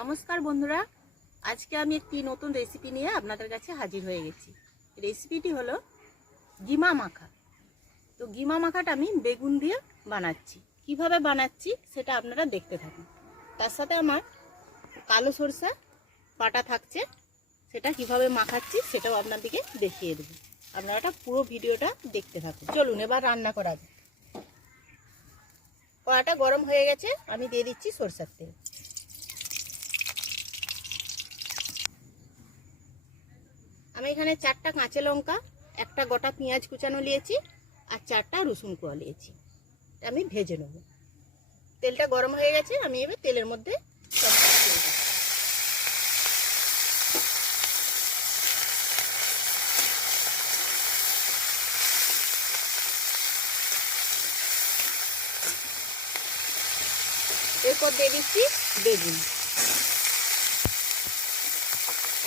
নমস্কার বন্ধুরা, আজকে আমি একটি নতুন রেসিপি নিয়ে আপনাদের কাছে হাজির হয়ে গেছি। রেসিপিটি হলো গিমা মাখা। তো গিমা মাখাটা আমি বেগুন দিয়ে বানাচ্ছি। কিভাবে বানাচ্ছি সেটা আপনারা দেখতে থাকুন। তার সাথে আমার কালো সরষা বাটা থাকছে, সেটা কিভাবে মাখাচ্ছি সেটাও আপনাদেরকে দেখিয়ে দেবো। আপনারা পুরো ভিডিওটা দেখতে থাকুন। চলুন এবার রান্না করা যাক। কড়াটা গরম হয়ে গেছে, আমি দিয়ে দিচ্ছি সরষের তেল। আমি এখানে 4টা কাঁচা লঙ্কা, একটা গোটা পেঁয়াজ কুচানো নিয়েছি আর 4টা রসুন কোয়া নিয়েছি। আমি ভেজে নেব। তেলটা গরম হয়ে গেছে, আমি এবার তেলের মধ্যে এরপর দিয়ে দিচ্ছি বেগুন।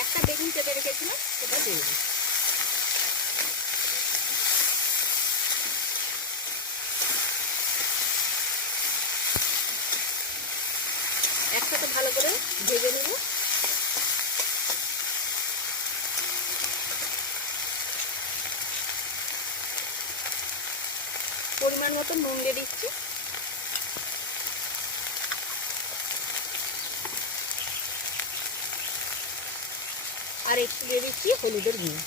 একটা বেগুন কেটে রেখেছিলাম, সেটা দিয়ে দিচ্ছি। একসাথে ভালো করে ভেজে নেব। পরিমাণ মতো নুন দিয়ে দিচ্ছি। আর একটু দিয়ে দিচ্ছি হলুদের গুঁড়ো।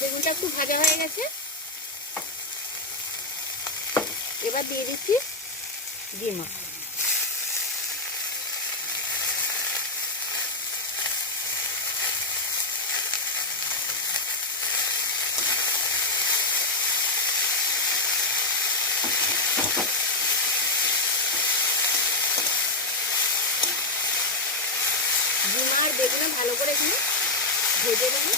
বেগুনটা একটু ভাজা হয়ে গেছে, এবার দিয়ে দিচ্ছি গিমা। গিমা আর বেগুনে ভালো করে এখানে ভেজে দেবো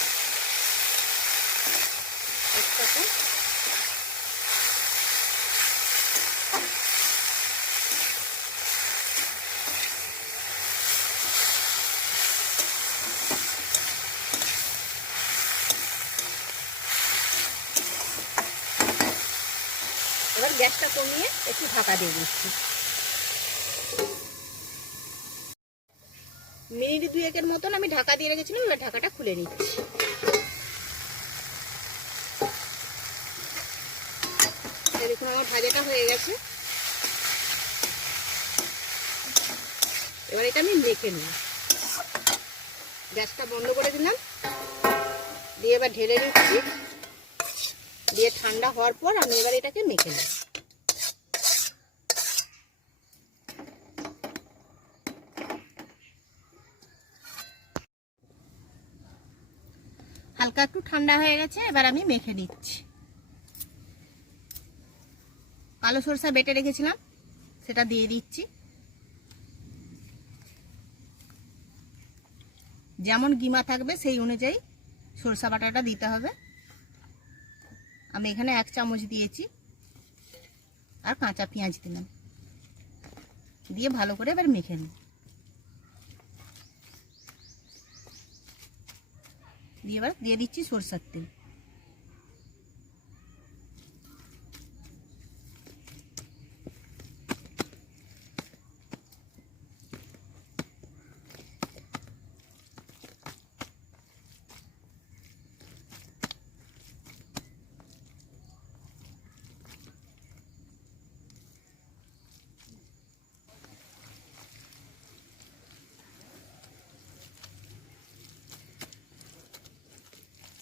একসাথে। এবার গ্যাসটা কমিয়ে একটু ঢাকা দিয়ে দিচ্ছি। মিনিট 2-1 মতন আমি ঢাকা দিয়ে রেখেছিলাম, এবার ঢাকাটা খুলে নিচ্ছি। দেখুন আমার ভাজাটা হয়ে গেছে। এবার এটা আমি মেখে নিই। গ্যাসটা বন্ধ করে দিলাম, দিয়ে এবার ঢেলে নিচ্ছি। দিয়ে ঠান্ডা হওয়ার পর আমি এবার এটাকে মেখে নিই। হালকা একটু ঠান্ডা হয়ে গেছে, এবার আমি মেখে নিচ্ছি। কালো সরষা বেটে রেখেছিলাম, সেটা দিয়ে দিচ্ছি। যেমন গিমা থাকবে সেই অনুযায়ী সরষা বাটাটা দিতে হবে। আমি এখানে 1 চামচ দিয়েছি। আর কাঁচা পেঁয়াজ দিলাম, দিয়ে ভালো করে এবার মেখে নিই। দিয়ে এবার দিয়ে দিচ্ছি সরষের তেল।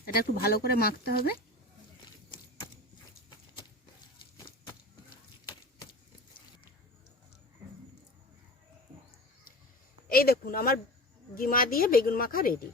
এটা একটু ভালো করে মাখতে হবে। এই দেখুন আমার গিমা দিয়ে বেগুন মাখা রেডি।